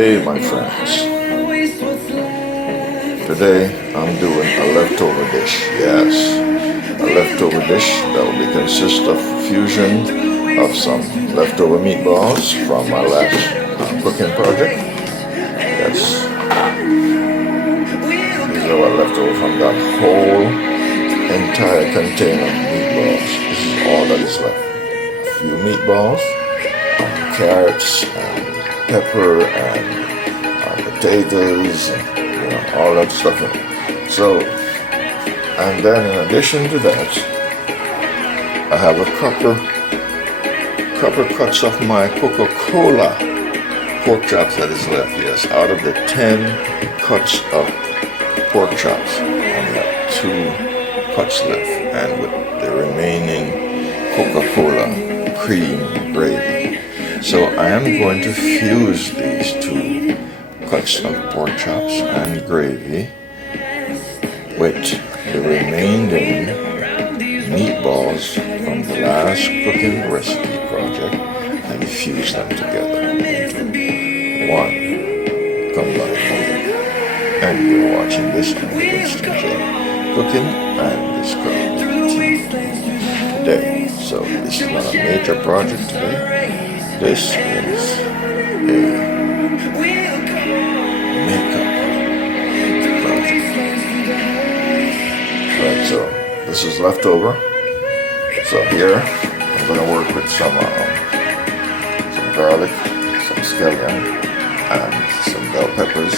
Today, my friends, today I'm doing a leftover dish. Yes, a leftover dish that will be consist of fusion of some leftover meatballs from my last cooking project. Yes, these are what left over from that whole entire container of meatballs. This is all that is left. A few meatballs, carrots, and pepper, and potatoes, and all that stuff in it. So, and then in addition to that, I have a couple cuts of my Coca-Cola pork chops that is left. Yes, out of the 10 cuts of pork chops, I only have 2 cuts left, and with the remaining Coca-Cola cream gravy. So I am going to fuse these 2 cuts of pork chops and gravy with the remaining meatballs from the last cooking recipe project and fuse them together into one combined meal. And you're watching this on Winston Cooking and Discovery today. So this is not a major project today. This is a makeup project. Right, so this is leftover. So here I'm going to work with some garlic, some scallion, and some bell peppers,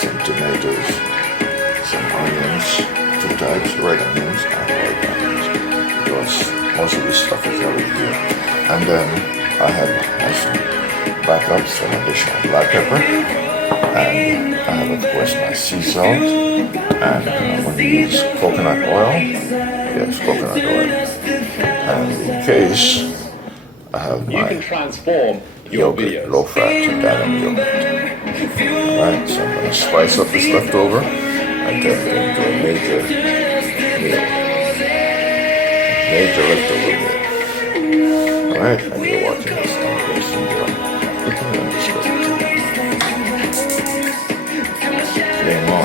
some tomatoes, some onions, 2 types, red onions and white onions, because most of this stuff is already here. And then I have some backup, some additional black pepper, and I have of course my sea salt, and I'm going to use coconut oil. Yes, coconut oil. And in case, I have my yogurt, low-fat diamond yogurt. Alright, so I'm going to spice up this leftover and turn it into a major meal. Major leftover meal. Alright, and you're watching this on Winston Cooking and Discovery. Game on.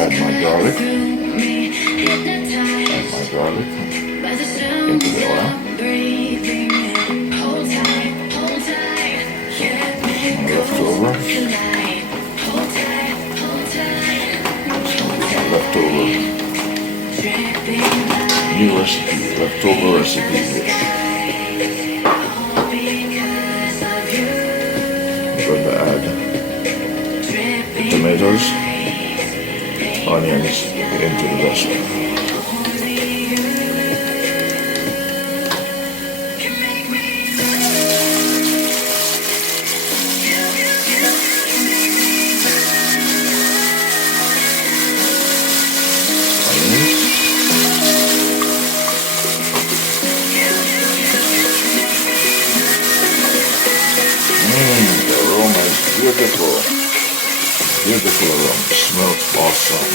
Add my garlic into the oil. Some leftover. Leftover new recipe, leftover recipe here. I'm going to add the tomatoes, onions into the vessel. The aroma is beautiful. Beautiful aroma. It smells awesome.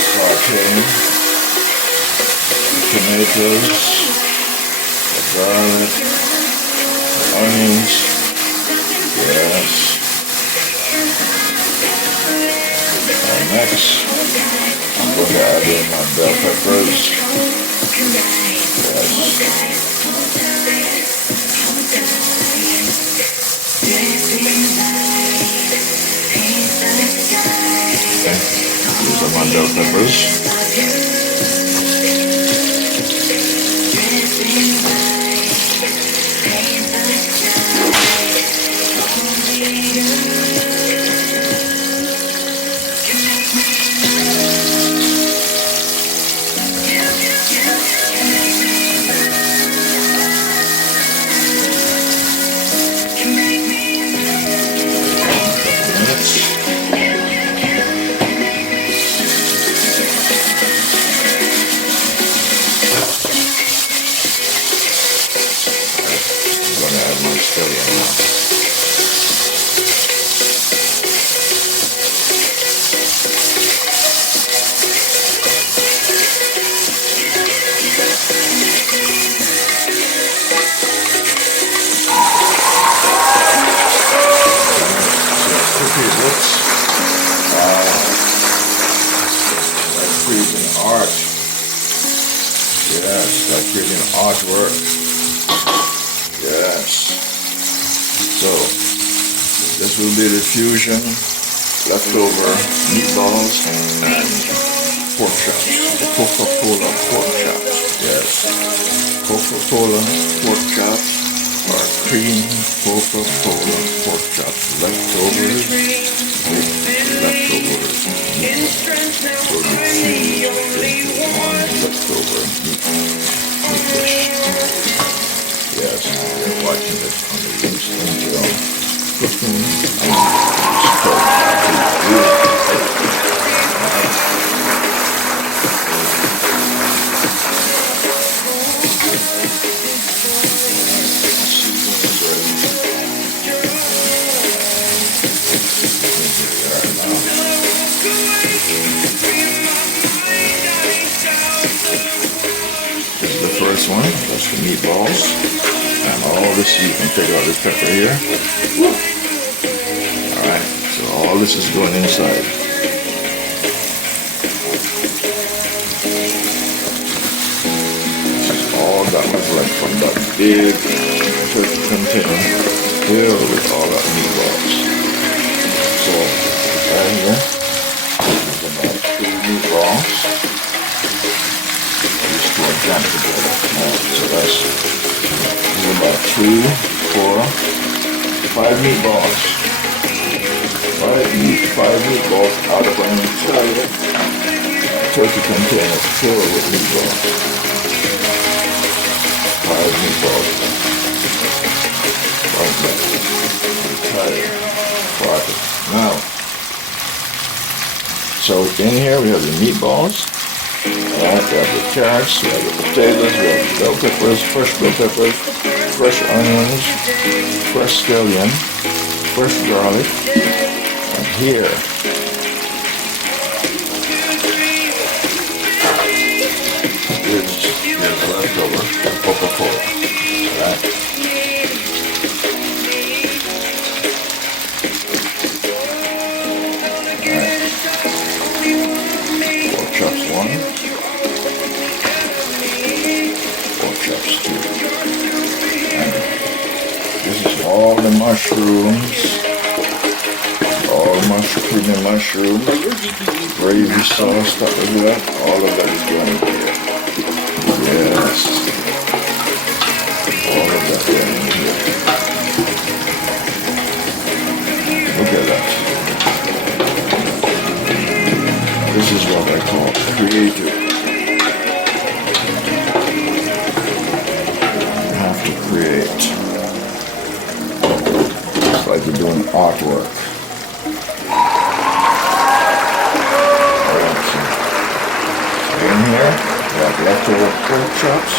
Sautéing the tomatoes, the garlic, the onions. Yes. And next, I'm going to add in my bell peppers. Okay. These are my bell peppers. creating art. Yes, like creating artwork. Yes. So, this will be the fusion leftover meatballs and pork chops. The Coca-Cola pork chops. Yes. Coca-Cola pork chops or cream Coca-Cola pork chops. Leftovers with leftovers meatballs. Will be fused into one leftover meat dish. Yes, you're watching this on the Winston grill. Cooking This is the first one, that's the meatballs. And all this, you can take out this pepper here. Alright, so all this is going inside. This is all that was left from that big turkey container filled with all that meatballs. So, right here, there's about 2 meatballs. These two are jammed together. So that's about 2, 4, 5 meatballs. 5 meatballs out of an entire turkey container filled with meatballs. 5 meatballs. Like that. Entire product. Now, so in here we have the meatballs. Alright, we have the carrots, we have the potatoes, we have the bell peppers, fresh bell peppers, fresh onions, fresh scallion, fresh garlic, and here is leftover Coca-Cola. Alright. Pork chops 1. Chops too. And this is all the mushrooms, all creamy mushrooms, gravy sauce that was left, all of that is going in here. Yes, all of that going in here. Look at that. This is what I call creative. Create. It's like you're doing artwork. Alright, so in here, we have leftover pork chops,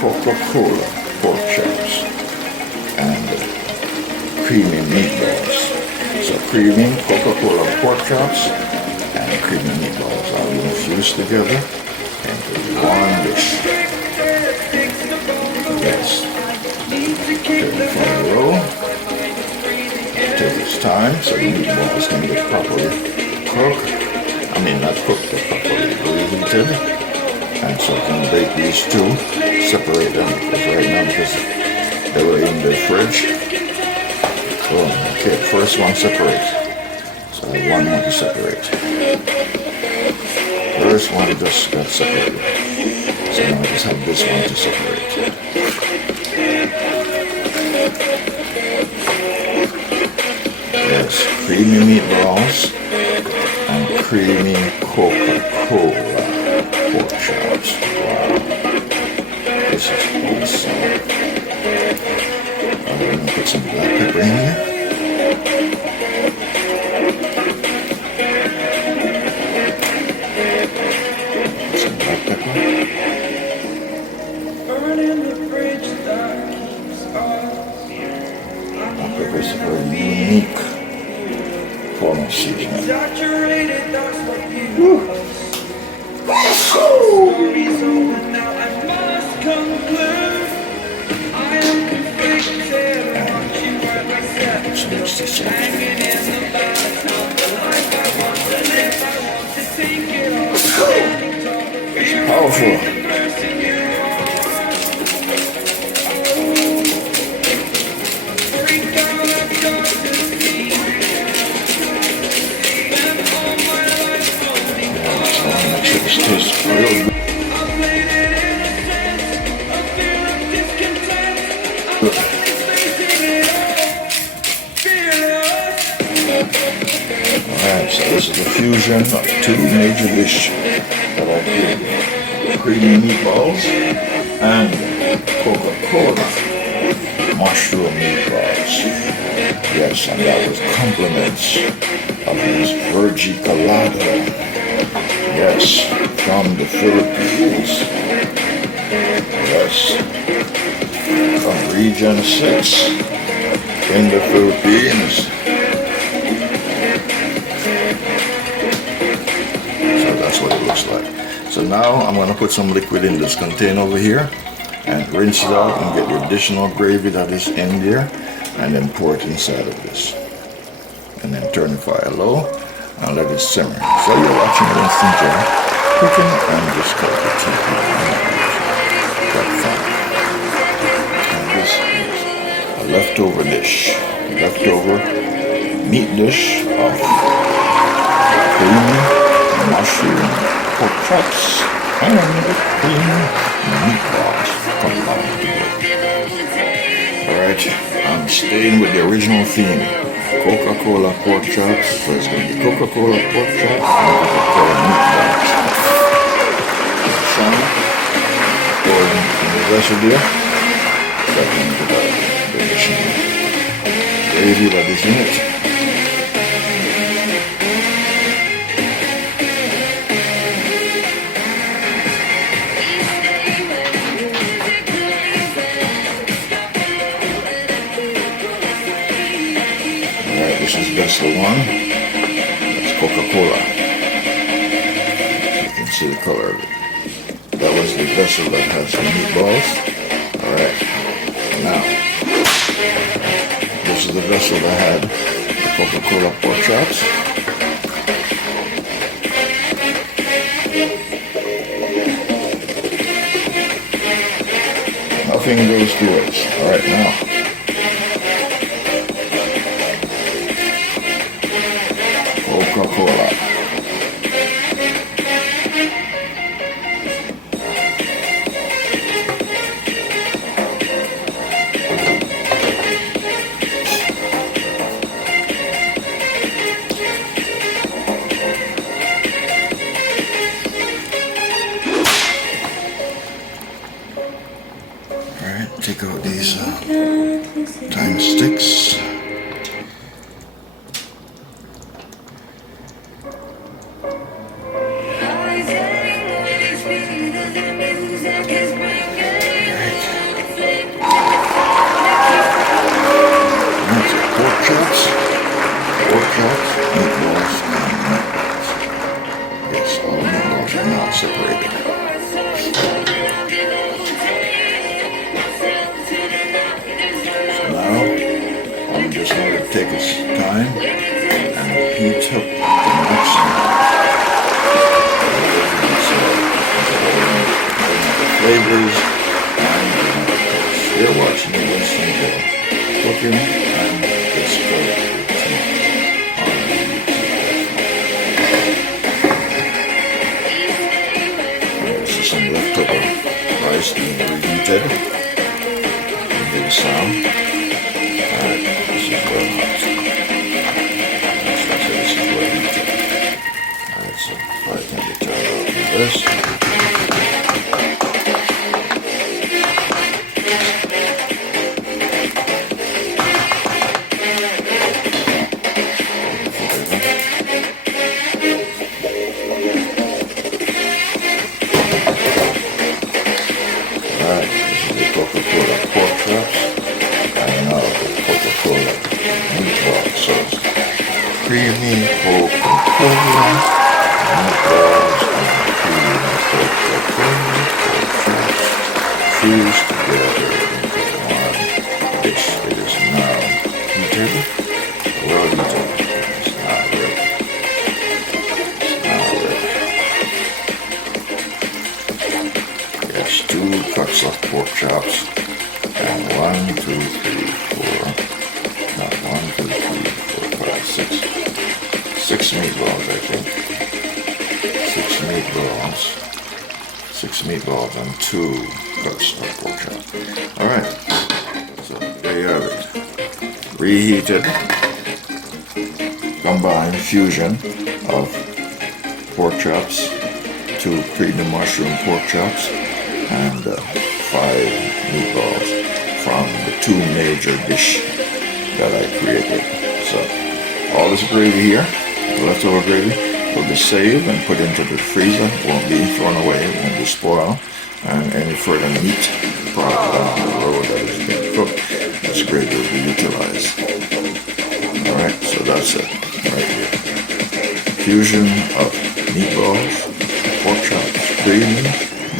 Coca-Cola pork chops, and creamy meatballs. So creamy Coca-Cola pork chops and creamy meatballs are infused together into one dish. Yes. Take it from the roll. Take its time so the meatballs can get properly cooked. I mean, not cooked, but properly reheated. And so I can bake these two, separate them. Because right now, because they were in the fridge. Boom. Okay, first one separate. So I have one more to separate. First one just got separated. So now I just have this one to separate. Yes, creamy meatballs and creamy Coca-Cola pork chops. Wow. This is awesome. I'm going to put some black pepper in here. Some black pepper. Black pepper is a very unique form of seasoning. Woo. And some extra sauce. Powerful. Make sure this tastes real good. Alright, so this is the fusion of two major dishes that I created. Creamy meatballs and Coca-Cola mushroom meatballs. Yes, and that was compliments of these Virgicolado. Yes, from the Philippines. Yes, from Region 6 in the Philippines. So that's what it looks like. So now I'm going to put some liquid in this container over here and rinse it out and get the additional gravy that is in there and then pour it inside of this. And then turn the fire low and let it simmer. So you're watching Winston cooking and just cut the TV. That's fine. And this is a leftover dish. Leftover meat dish of creamy mushroom pork chops and creamy meatballs combined together. Alright, I'm staying with the original theme. Coca-Cola pork chops, so it's going to be Coca-Cola pork chops and Coca-Cola meatballs. Some pouring in the residue, that into the additional gravy that is in it. This is vessel 1. That's Coca-Cola. You can see the color of it. That was the vessel that has the meatballs. Alright. Now, this is the vessel that had the Coca-Cola pork chops. Nothing goes to waste. Alright, now. Coca-Cola. Alright, take out these thyme sticks. Separated. So now I'm just going to take its time and heat up the maximum. The flavors and the taste. You're watching the Winston cooking and it's good. Some leftover rice being reheated. And hear the sound. Alright, this is well hot. This is well heated. Alright, so I think we turn it over to this. Coca-Cola pork chops and now the Coca-Cola meatball sauce. Creamy Coca-Cola meatballs and creamy Coca-Cola pork chops fused together into one dish. It is now heated, well heated. It's now ready. It's now ready. Yes, 2 cuts of pork chops. And 1, 2, 3, 4. Not 1, 2, 3, 4, 5, 6. 6 meatballs, I think. 6 meatballs. 6 meatballs and 2 cups of pork chop. Alright. So there you have it. Reheated, combined fusion of pork chops, 2 creamy mushroom pork chops, and 5 meatballs from the 2 major dish that I created. So all this gravy here, leftover gravy, will be saved and put into the freezer. Won't be thrown away, won't be spoiled. And any further meat product down the road that is being cooked, this gravy will be utilized. Alright, so that's it right here. Fusion of meatballs, pork chops, creamy,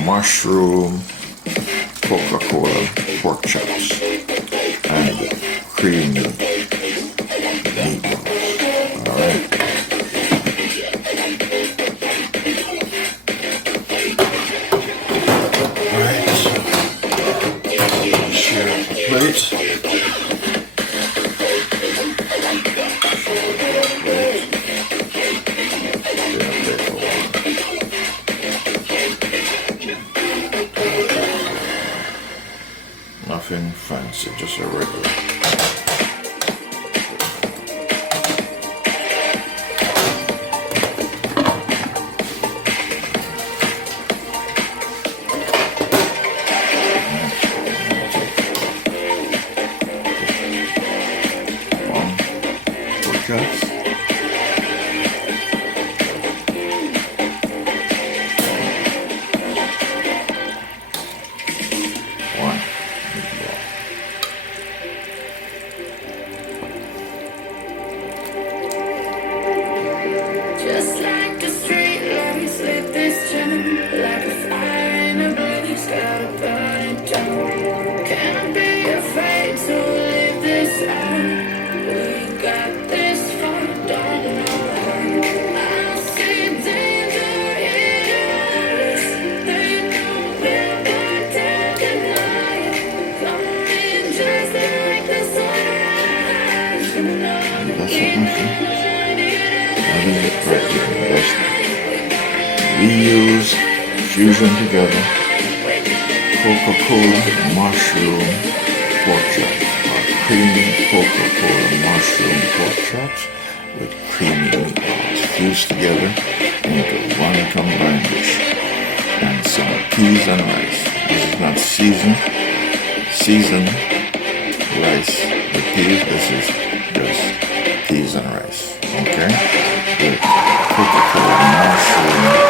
mushroom, Coca-Cola pork chops, and creamy meatballs. Alright. Plate. Nothing fancy, just a regular. Chops. One meatball. Just like the street lights lit this town, like a fire in a blaze, gotta burn it down. Can't be afraid to live this out. We got this far, don't know how. I see danger in your eyes. They know we're not taking life. Coming just like the sunrise. You know, Right here, that's reuse, fusion together, Coca-Cola mushroom pork chops, or creamy Coca-Cola mushroom pork chops with creamy meatballs fused together into one combined dish, and some peas and rice. This is not seasoned rice with peas. This is just peas and rice. Okay? With Coca-Cola mushroom